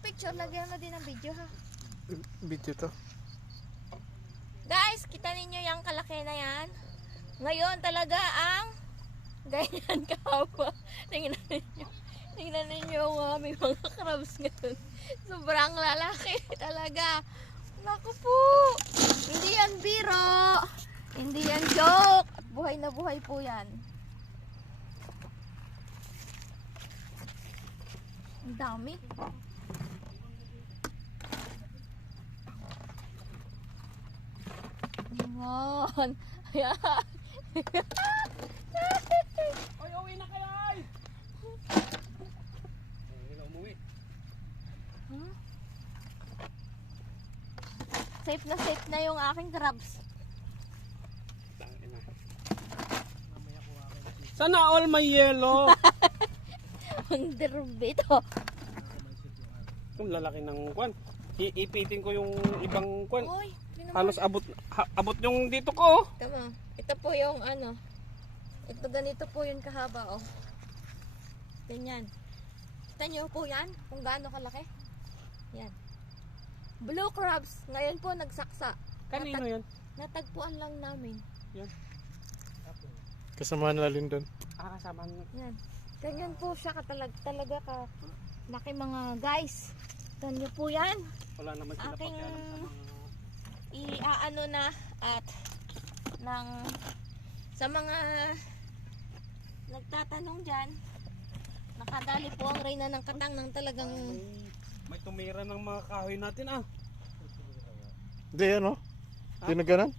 mong picture, lagyan mo din ng video ha. Video to. Guys, kita ninyo yung kalaki na yan. Ngayon talaga ang ganyan kahaba. Tingnan ninyo. Tingnan ninyo yung aming mga crabs ngayon. Sobrang lalaki talaga. Naku po. Hindi yan biro. Hindi yan joke. At buhay na buhay po yan. Ang dami. Ayan. Ayan. Oy, uwi na kayo ay! Hindi na umuwi. Hmm? Safe na yung aking crabs. Sana all may yellow. Ang derby ito. Ang lalaki ng kwan. Iipitin ko yung ibang kwan. Uy, Halos abot yung dito ko. tama. Ito po yung ano. Ito ganito po yung kahaba oh. Ganyan. Kita nyo po yan kung gaano kalaki. Yan. Blue crabs. Ngayon po nagsaksa. Kanino yan? Natagpuan lang namin. Yan. Kasama na rin doon. Kasama nyo. Yan. Ganyan po siya talaga ka laki mga guys. Ito nyo po yan. Wala naman sila Aking pakialam sa mga... iaano na at ng sa mga nagtatanong dyan, nakadali po ang reyna ng katang ng talagang May tumira ng mga kahoy natin ah. Hindi yan, no? Tinaganan?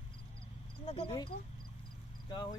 nagalan ko. Kahoy